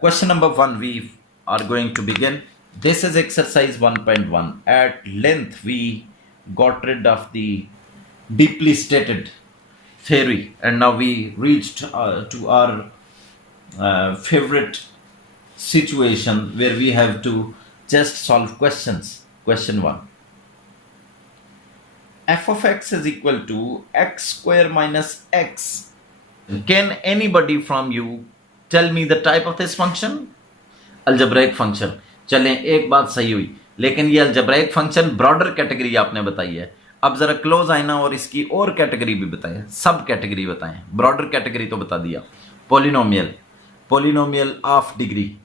Question number 1 we are going to begin. This is exercise 1.1. At length we got rid of the deeply stated theory and now we reached to our favorite situation where we have to just solve questions. Question 1. F of x is equal to x square minus x. Can anybody from you tell me the type of this function? Algebraic function. चलें, एक बात सही हुई, लेकिन ये algebraic function broader category आपने बताई है. अब जरा क्लोज आए ना और इसकी और कैटेगरी भी बताएं, सब कैटेगरी बताएं. ब्रॉडर कैटेगरी तो बता दिया. Polynomial, polynomial of degree,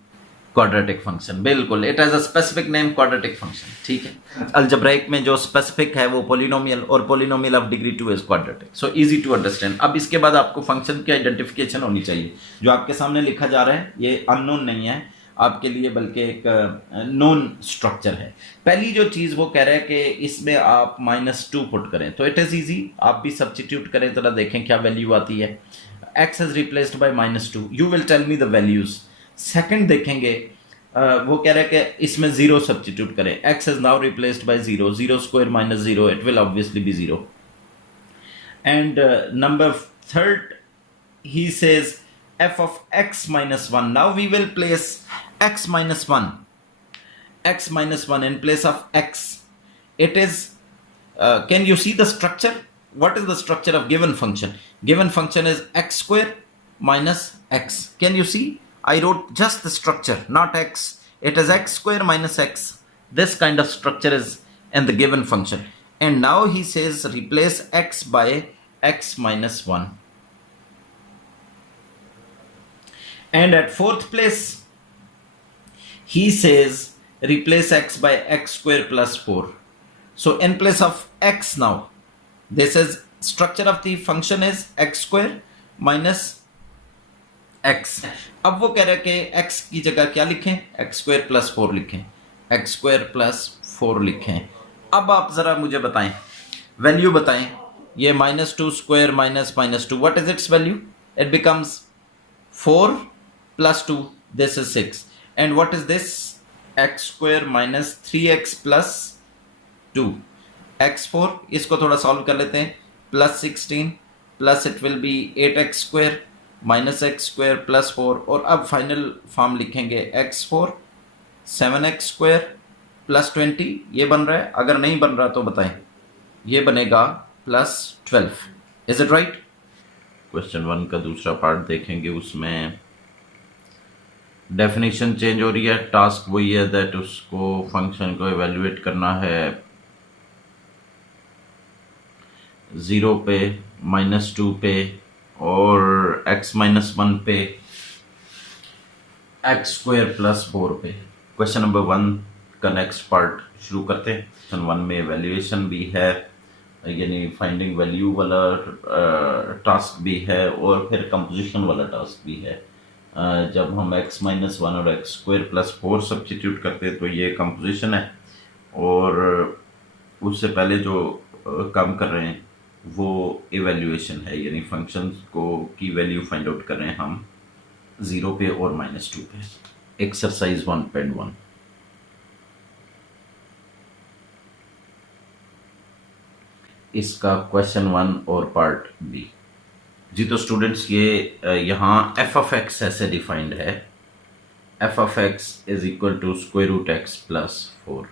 quadratic function. बिल्कुल, it has a specific name, quadratic function. ठीक है, अल्जेब्राइक में जो स्पेसिफिक है वो पोलिनोमियल और polynomial of degree 2 is quadratic. So easy to understand. अब इसके बाद आपको फंक्शन की आइडेंटिफिकेशन होनी चाहिए. जो आपके सामने लिखा जा रहा है ये अननोन नहीं है आपके लिए, बल्कि एक नोन स्ट्रक्चर है. पहली जो चीज़ वो कह रहा है कि इसमें आप -2 पुट करें, तो इट इज़ ईजी. आप भी सब्स्टिट्यूट करें, जरा देखें क्या वैल्यू आती है. x is replaced by -2. You will tell me the values. Second देखेंगे, वो कह रहा है कि इसमें 0 सब्स्टिट्यूट करें. x is now replaced by 0. 0 square minus 0, it will obviously be 0. And number third, he says f of x minus 1. Now we will place x minus 1 in place of x. It is can you see the structure? What is the structure of given function? Given function is x square minus x. Can you see? I wrote just the structure, not x. It is x square minus x. This kind of structure is in the given function. And now he says replace x by x minus 1. And at fourth place, he says replace x by x square plus 4. So in place of x now, this is structure of the function is x square minus x. अब वो कह रहे हैं कि x की जगह क्या लिखें? x square plus 4 लिखें. x square plus 4 लिखें. अब आप जरा मुझे बताएं, वैल्यू बताएं. ये -2 square minus -2, what is its value? It becomes 4 plus 2, this is 6. And what is this? X square minus 3x plus 2. x4, इसको थोड़ा सॉल्व कर लेते हैं. plus 16 plus it will be 8x square minus x square plus 4. और अब final form लिखेंगे x4 7x square plus 20. ये बन रहा है? अगर नहीं बन रहा तो बताएं. ये बनेगा plus 12. Is it right? Question 1 का दूसरा पार्ट देखेंगे. उसमें डेफिनेशन चेंज हो रही है. टास्क वही है दैट उसको फंक्शन को एवेल्युएट करना है 0 पे, -2 पे और x -1 पे, x स्क्वायर प्लस 4 पे. क्वेश्चन नंबर 1 का नेक्स्ट पार्ट शुरू करते हैं. क्वेश्चन 1 में एवेल्युएशन भी है, यानी फाइंडिंग वैल्यू वाला टास्क भी है और फिर कंपोजिशन वाला टास्क भी है. जब हम x -1 और x स्क्वायर प्लस 4 सब्स्टिट्यूट करते हैं तो ये कंपोजिशन है, और उससे पहले जो काम कर रहे हैं वो इवैल्यूएशन है, यानी फंक्शंस को की वैल्यू फाइंड आउट कर रहे हैं हम 0 पे और -2 पे. एक्सरसाइज 1.1. इसका क्वेश्चन 1 और पार्ट बी. जी तो स्टूडेंट्स, ये यहाँ f of x ऐसे डिफाइंड है. f of x is equal to square root x plus 4.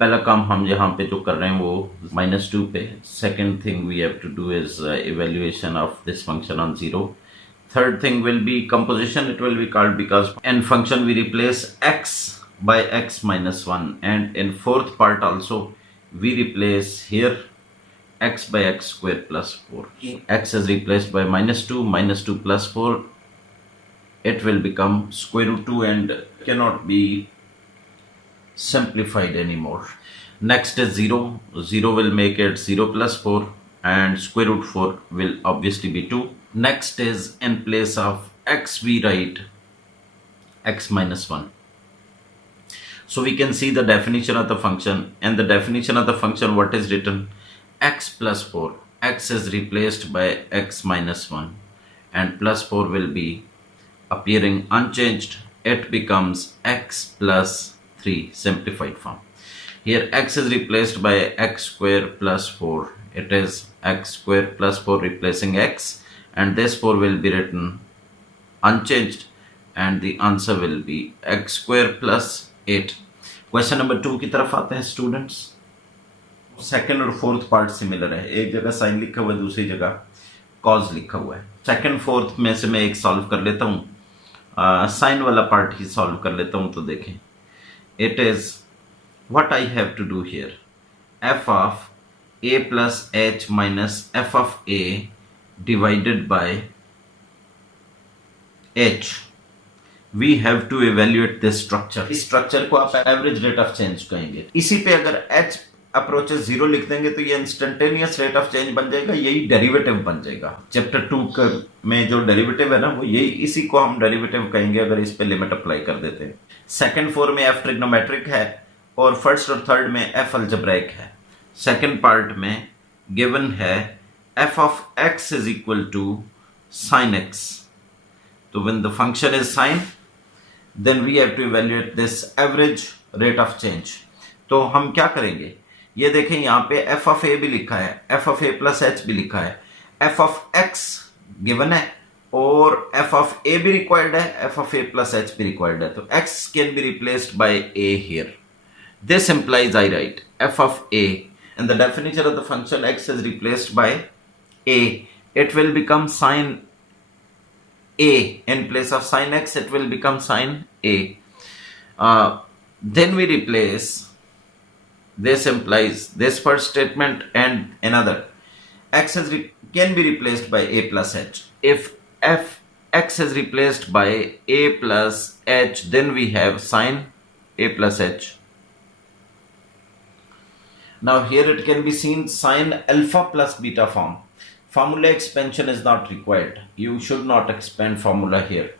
पहला काम हम यहाँ पे जो कर रहे हैं वो -2 पे. Second thing we have to do is evaluation of this function on 0. Third thing will be composition. It will be called because in function we replace x by x minus 1, and in fourth part also we replace here x by x square plus 4. So x is replaced by -2 plus 4. It will become square root 2 and cannot be simplified anymore. Next is 0. 0 will make it 0 plus 4 and square root 4 will obviously be 2. Next is in place of x we write x minus 1. So we can see the definition of the function. And the definition of the function, what is written? X plus 4. X is replaced by x minus 1 and plus 4 will be appearing unchanged, it becomes x plus 3 simplified form. Here x is replaced by x square plus 4. It is x square plus 4 replacing x, and this 4 will be written unchanged, and the answer will be x square plus 8. Question number 2 की तरफ आते हैं students. Second और fourth part similar है. एक जगह sign लिखा हुआ है, दूसरी जगह कॉज लिखा हुआ है. सेकंड फोर्थ में से मैं एक सॉल्व कर लेता हूँ. साइन वाला पार्ट ही सॉल्व कर लेता हूँ. तो देखें, it is what I have to do here, f of a plus h minus f of a divided by h. We have to evaluate this structure. इस स्ट्रक्चर को आप एवरेज रेट ऑफ चेंज कहेंगे. इसी पे अगर h approaches 0 लिख देंगे तो ये इंस्टेंटेनियस रेट ऑफ चेंज बन जाएगा. यही डेरिवेटिव बन जाएगा. चैप्टर 2 में जो डेरिवेटिव है ना, वो यही, इसी को हम डेरिवेटिव कहेंगे अगर इस पे लिमिट अप्लाई कर देते हैं. सेकंड 4 में f ट्रिग्नोमेट्रिक है और फर्स्ट और थर्ड में f अलजेब्राइक है. सेकंड पार्ट में गिवन है f of x is equal to sin x. तो when the function is sine, then we have to evaluate this average rate of change. तो हम क्या करेंगे, ये देखें यहाँ पे f of a भी लिखा है, f of a plus h भी लिखा है, f of x गिवन है और f of a भी रिक्वायर्ड है, f of a plus h भी रिक्वायर्ड है. तो x can be replaced by a here. This implies I write f of a, and the definition of the function x is replaced by a. It will become sin a. In place of sin x, it will become sin a. Then we replace, this implies this first statement and another. X can be replaced by a plus h. If x is replaced by a plus h, then we have sin a plus h. Now here it can be seen sin alpha plus beta form. Formula expansion is not required. You should not expand formula here.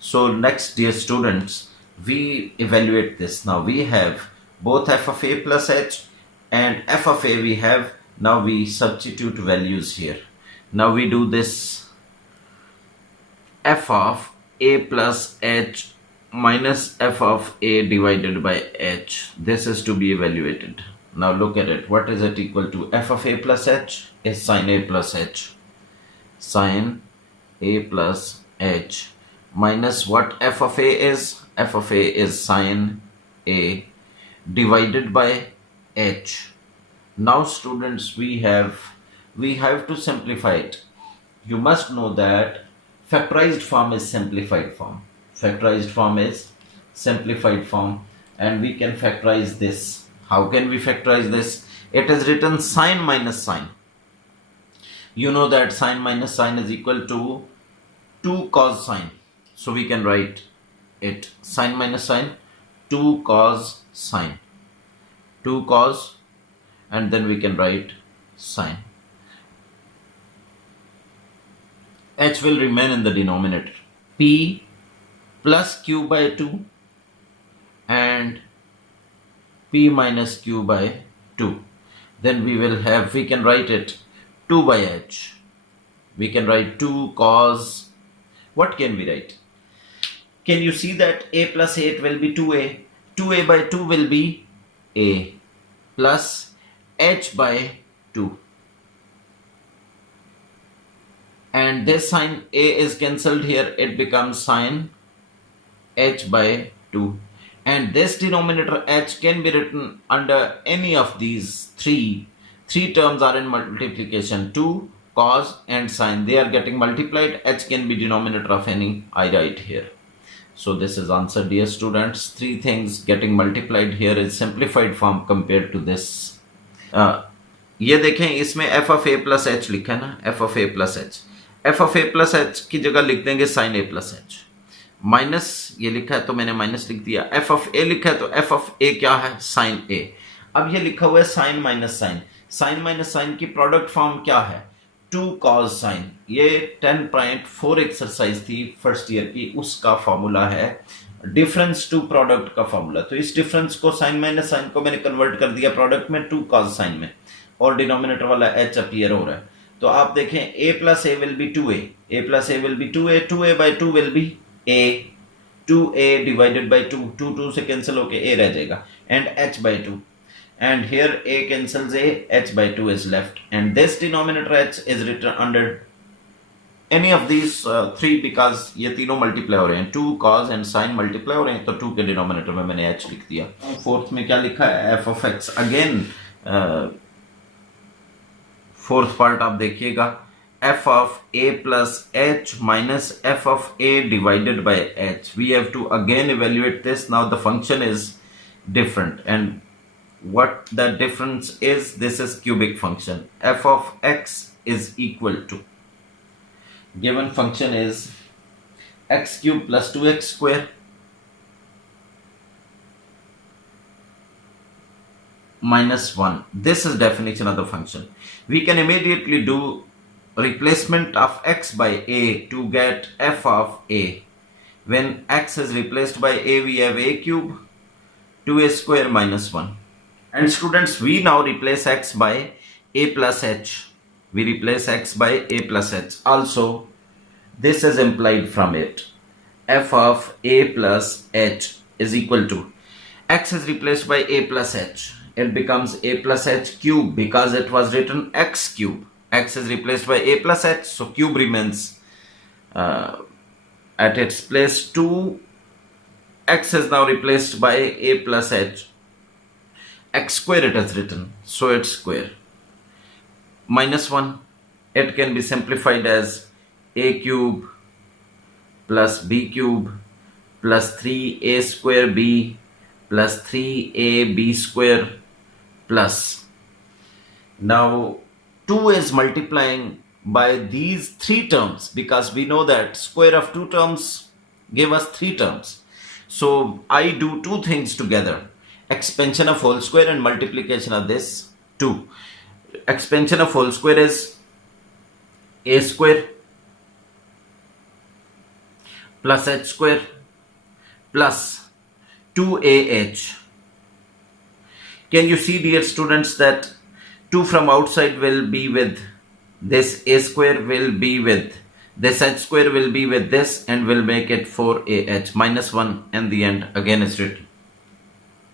So next, dear students, we evaluate this. Now we have both f of a plus h and f of a we have. Now we substitute values here. Now we do this f of a plus h minus f of a divided by h. This is to be evaluated. Now look at it. What is it equal to? F of a plus h is sin a plus h. Sin a plus h minus what f of a is? F of a is sin a divided by h. Now students, we have to simplify it. You must know that factorized form is simplified form. Factorized form is simplified form, and we can factorize this. How can we factorize this? It is written sine minus sine. You know that sine minus sine is equal to 2 cos sine. So we can write it sine minus sine, 2 cos sine, 2 cos, and then we can write sine. H will remain in the denominator. P plus q by 2 and p minus q by 2. Then we will have, we can write it 2 by h. We can write 2 cos. What can we write? Can you see that a plus 8 will be 2a? 2a by 2 will be a plus h by 2. And this sine a is cancelled here. It becomes sine h by 2, and this denominator h can be written under any of these three terms are in multiplication. 2 cos and sine, they are getting multiplied. H can be denominator of any. I write here. So this is answer, dear students. 3 things getting multiplied here is simplified form compared to this. ये देखें, इसमें f of a plus h लिखा है ना, f of a plus h. f of a plus h की जगह लिख देंगे sin a plus h. Minus ये लिखा है तो मैंने माइनस लिख दिया. f of a लिखा है तो f of a क्या है? sin a. अब ये लिखा हुआ है sin minus sin. sin minus sin की प्रोडक्ट फॉर्म क्या है? 2 cos sin. ये 10.4 एक्सरसाइज थी फर्स्ट ईयर की, उसका फॉर्मूला है डिफरेंस टू प्रोडक्ट का फॉर्मूला. तो इस डिफरेंस को sin माइनस sin को मैंने कन्वर्ट कर दिया प्रोडक्ट में 2 cos sin में, और डिनोमिनेटर वाला h अपीयर हो रहा है. तो आप देखें a plus a will be 2a, a plus a will be 2a, 2a by 2 will be a, 2a divided by 2, 2 से cancel होके a रह जाएगा, and h by 2, and here a cancels a, h by 2 is left, and this denominator h is written under any of these three because ये तीनों multiply हो रहे हैं, 2 cos and sin multiply हो रहे हैं, तो 2 के डिनोमिनेटर में मैंने h लिख दिया। फोर्थ में क्या लिखा है, f of x, again fourth part आप देखिएगा, f of a plus h minus f of a divided by h. We have to again evaluate this. Now the function is different, and what the difference is, this is cubic function. F of x is equal to, given function is x cube plus 2x square minus 1. This is definition of the function. We can immediately do replacement of x by a to get f of a. When x is replaced by a, we have a cube 2a square minus 1. And students, we now replace x by a plus h. We replace x by a plus h. Also, this is implied from it. F of a plus h is equal to, x is replaced by a plus h. It becomes a plus h cube because it was written x cube. X is replaced by a plus h, so cube remains at its place. 2 x is now replaced by a plus h. X square it is written, so it's square. Minus 1, it can be simplified as a cube plus b cube plus 3a square b plus 3ab square plus. Now 2 is multiplying by these 3 terms because we know that square of 2 terms give us 3 terms. So I do 2 things together, expansion of whole square and multiplication of this 2. Expansion of whole square is a square plus h square plus 2ah. Can you see, dear students, that 2 from outside will be with this, a square will be with this, h square will be with this, and will make it 4ah. Minus 1 and the end again is written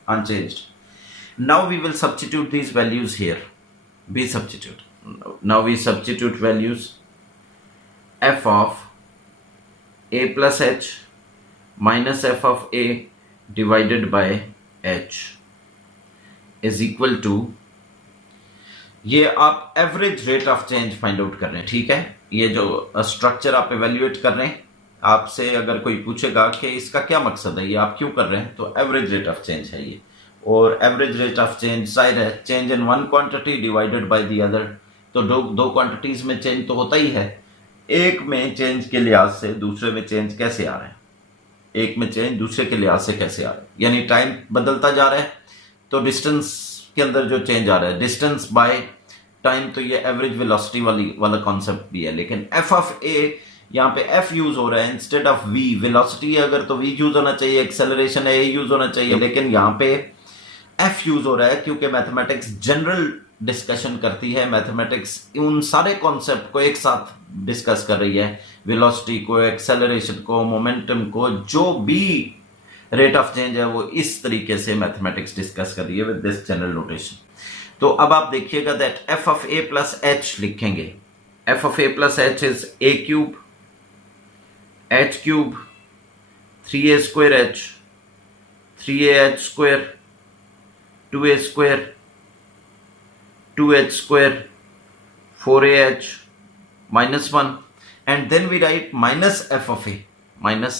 unchanged. Now we will substitute these values here. We substitute. Now we substitute values. F of a plus h minus f of a divided by h is equal to, ये आप average rate of change find out कर रहे हैं, ठीक है। ये जो structure आप इवेल्युएट कर रहे हैं, आपसे अगर कोई पूछेगा कि इसका क्या मकसद है, ये आप क्यों कर रहे हैं, तो एवरेज रेट ऑफ चेंज है ये। और एवरेज रेट ऑफ चेंज जाहिर है change in one quantity divided by the other, तो दो क्वांटिटीज में चेंज तो होता ही है। एक में चेंज के लिहाज से दूसरे में चेंज कैसे आ रहा है, एक में चेंज दूसरे के लिहाज से कैसे आ रहा है, यानी टाइम बदलता जा रहा है तो डिस्टेंस के अंदर जो चेंज आ रहा है, डिस्टेंस बाय टाइम, तो ये एवरेज वेलोसिटी वाला कॉन्सेप्ट भी है। लेकिन एफ ऑफ ए, यहाँ पे एफ यूज हो रहा है इंस्टेड ऑफ वी। वेलोसिटी है अगर तो वी यूज होना चाहिए, एक्सेलरेशन है ए यूज होना चाहिए, लेकिन यहाँ पे एफ यूज हो रहा है क्योंकि मैथमेटिक्स जनरल डिस्कशन करती है। मैथमेटिक्स उन सारे कॉन्सेप्ट को एक साथ डिस्कस कर रही है, वेलोसिटी को, एक्सेलरेशन को, मोमेंटम को, जो भी रेट ऑफ चेंज है वो इस तरीके से मैथमेटिक्स डिस्कस कर रही है विद दिस जनरल नोटेशन। तो अब आप देखिएगा that f of a plus h लिखेंगे। F of a plus h is a cube h cube 3a square h 3ah square 2a square 2h square 4ah minus 1, and then we write minus f of a minus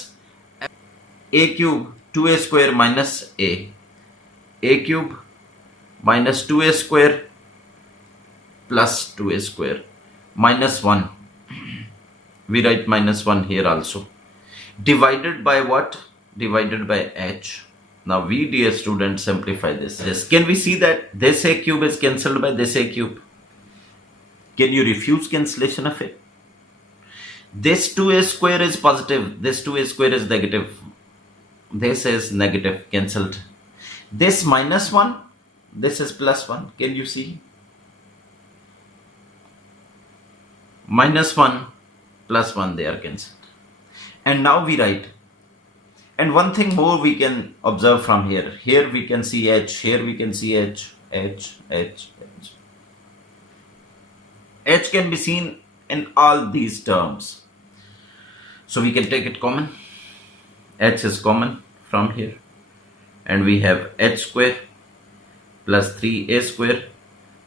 a cube 2a square minus a cube minus 2a square plus 2a square minus 1. We write minus 1 here also. Divided by what? Divided by h. Now we, dear students, simplify this. Yes. Can we see that this a cube is cancelled by this a cube? Can you refuse cancellation of it? This 2a square is positive. This 2a square is negative. This is negative, cancelled. This minus 1. This is plus 1. Can you see? minus 1 plus 1, they are cancelled. And now we write, and one thing more we can observe from here. Here we can see H, here we can see H, H, H, H. H can be seen in all these terms. So we can take it common. H is common from here. And we have H square plus 3A square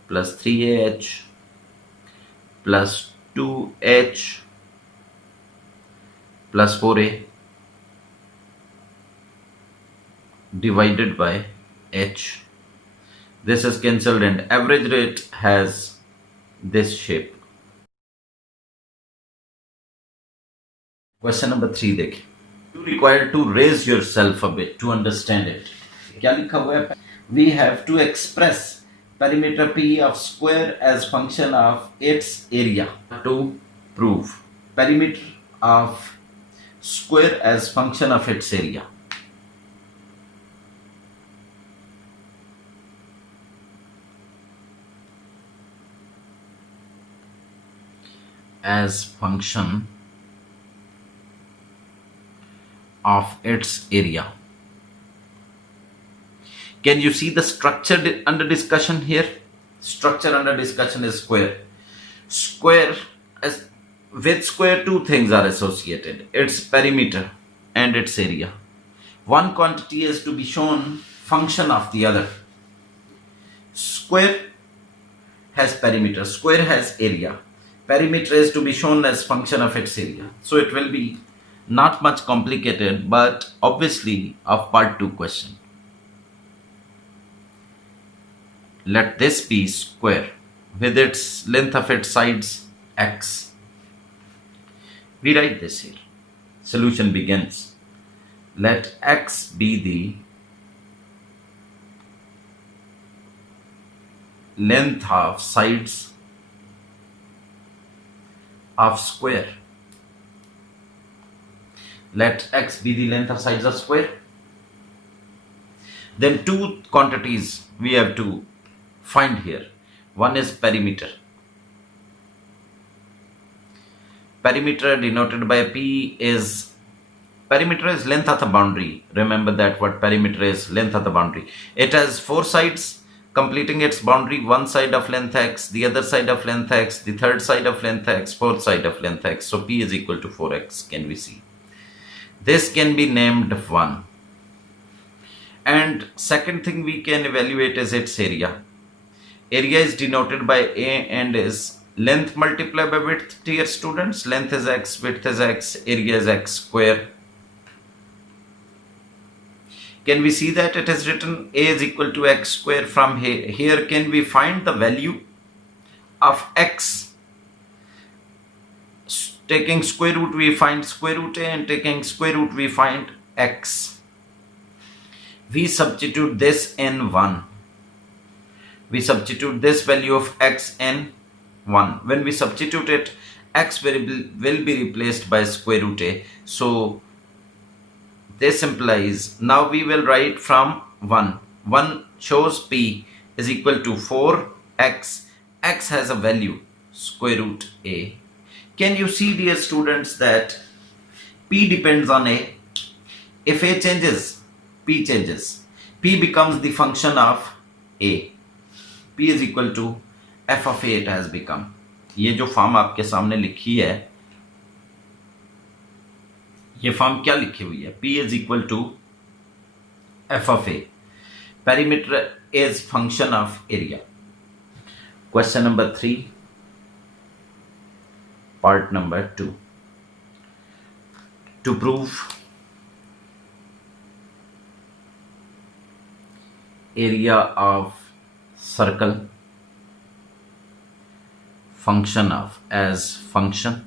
plus 3AH plus 2H plus 4A divided by H. This is cancelled and average rate has this shape. Question number 3 देखें. You require to raise yourself a bit to understand it. क्या लिखा हुआ है? We have to express perimeter P of square as function of its area to prove perimeter of square as function of its area. As function of its area. Can you see the structure under discussion here? Structure under discussion is square. Square, as with square, two things are associated. Its perimeter and its area. One quantity is to be shown function of the other. Square has perimeter, square has area. Perimeter is to be shown as function of its area. So it will be not much complicated, but obviously of part 2 question. Let this be square with its length of its sides x. We write this here. Solution begins. Let x be the length of sides of square. Let x be the length of sides of square. Then two quantities we have to find here. One is perimeter. Perimeter denoted by P is, perimeter is length of the boundary. Remember that what perimeter is, length of the boundary. It has 4 sides completing its boundary, one side of length x, the other side of length x, the third side of length x, fourth side of length x. So P is equal to 4x, can we see? This can be named 1. And second thing we can evaluate is its area. Area is denoted by A and is length multiplied by width, dear students. Length is x, width is x, area is x square. Can we see that it is written A is equal to x square from here? Here can we find the value of x? Taking square root we find square root A, and taking square root we find x. We substitute this in 1. We substitute this value of x in 1. When we substitute it, x variable will be replaced by square root A. So this implies, now we will write from 1. 1 shows P is equal to 4x. X has a value square root A. Can you see, dear students, that P depends on A? If A changes, P changes. P becomes the function of A. P is equal to f of A it has become. ये जो form आपके सामने लिखी है, ये form क्या लिखी हुई है? P is equal to f of A. Perimeter is function of area. Question number 3. Part number 2. To prove area of circle function of as function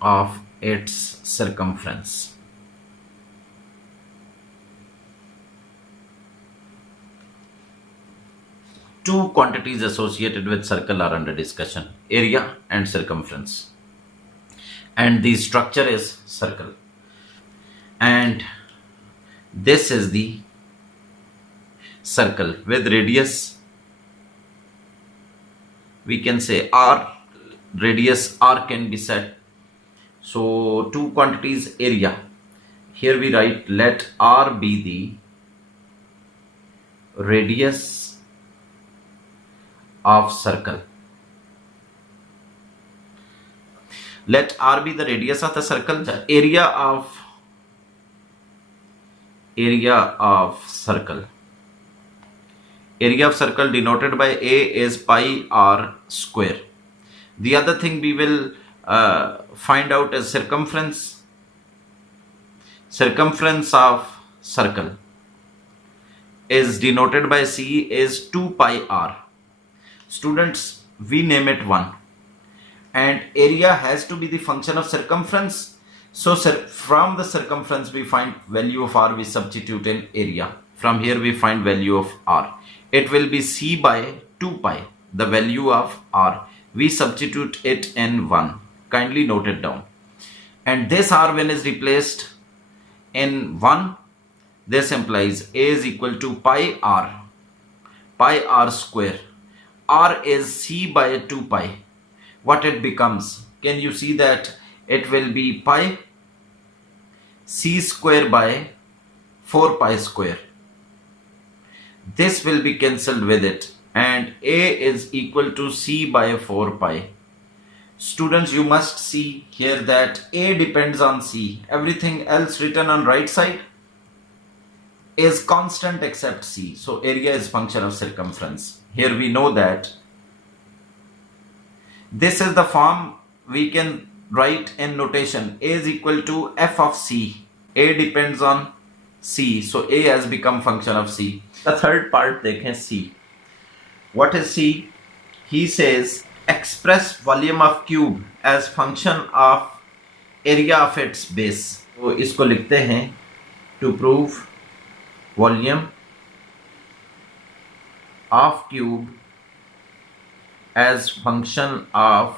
of its circumference. Two quantities associated with circle are under discussion, area and circumference. And the structure is circle. And this is the circle with radius we can say R, radius R can be set. So two quantities area. Here we write let R be the radius of circle. Let R be the radius of the circle. The area of circle. Area of circle denoted by A is pi R square. The other thing we will find out is circumference. Circumference of circle is denoted by C is 2 pi R. Students, we name it 1. And area has to be the function of circumference. So from the circumference we find value of R, we substitute in area. From here we find value of R. It will be C by 2 pi, the value of R. We substitute it in 1. Kindly note it down. And this R, when is replaced in 1, this implies A is equal to pi R square. R is C by 2 pi. What it becomes? Can you see that it will be pi C square by 4 pi square. This will be cancelled with it, and A is equal to C by 4 pi. Students, you must see here that A depends on C. Everything else written on right side is constant except C. So area is function of circumference. Here we know that this is the form we can write in notation. A is equal to f of C. A depends on C. So A has become function of C. The third part देखें C. What is C? He says express volume of cube as function of area of its base. तो इसको लिखते हैं to prove volume of cube as function of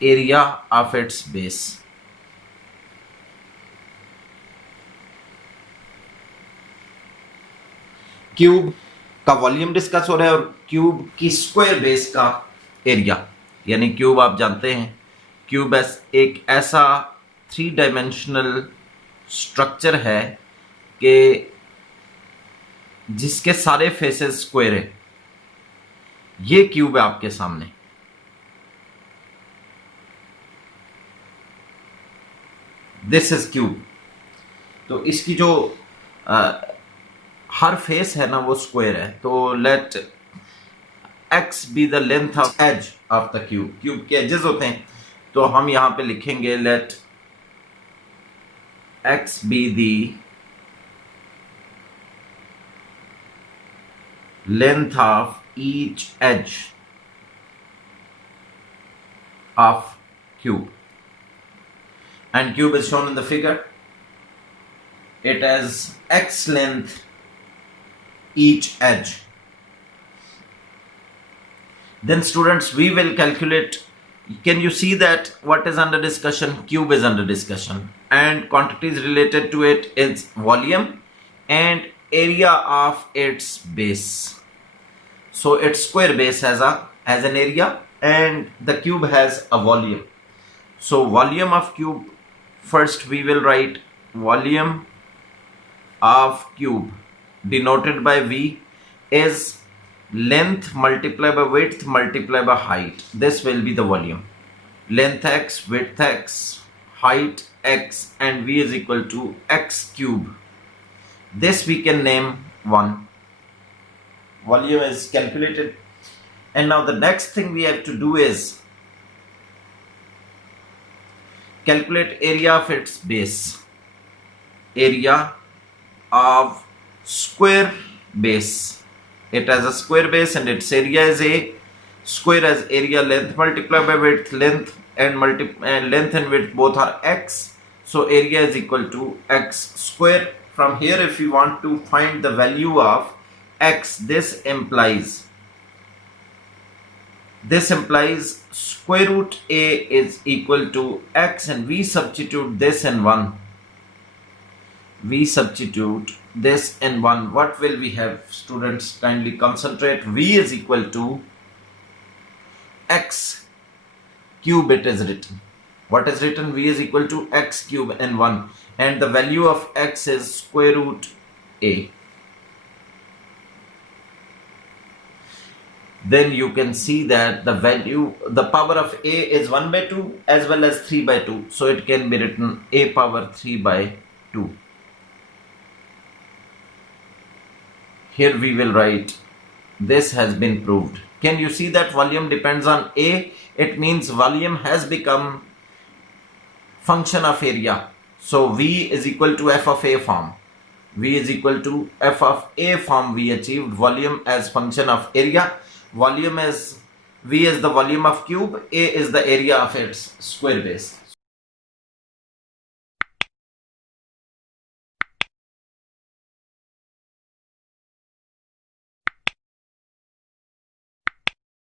area of its base. Cube का volume discuss हो रहा है और cube की स्क्वायर बेस का एरिया, यानी क्यूब आप जानते हैं क्यूब एक ऐसा 3 डायमेंशनल स्ट्रक्चर है कि जिसके सारे फेसेस स्क्वायर है. ये क्यूब है आपके सामने. This is cube. तो इसकी जो हर फेस है ना वो स्क्वायर है. तो let X be the length of edge of the cube. Cube के एजेस होते हैं, तो हम यहां पे लिखेंगे let X be the length of each edge of cube, and cube is shown in the figure. It has x length each edge. Then students, we will calculate. Can you see that what is under discussion? Cube is under discussion, and quantities related to it is volume and area of its base. So its square base has an area and the cube has a volume. So volume of cube, first we will write volume of cube denoted by V is length multiplied by width multiplied by height. This will be the volume. Length x, width x, height x, and V is equal to x cube. This we can name 1. Volume is calculated, and now the next thing we have to do is calculate area of its base. Area of square base. It has a square base and its area is A. Square as area, length multiplied by width. Length and width both are x. So area is equal to x square. From here, if we want to find the value of x, this implies square root A is equal to x, and we substitute this in 1. We substitute this n1, what will we have? Students, kindly concentrate. V is equal to x cube, it is written. What is written? V is equal to x cube n1, and the value of x is square root a. Then you can see that the power of a is 1 by 2 as well as 3 by 2. So it can be written a power 3 by 2. Here we will write, this has been proved. Can you see that volume depends on a? It means volume has become function of area. So V is equal to f of a form. V is equal to f of a form. We achieved volume as function of area. Volume is, V is the volume of cube, A is the area of its square base.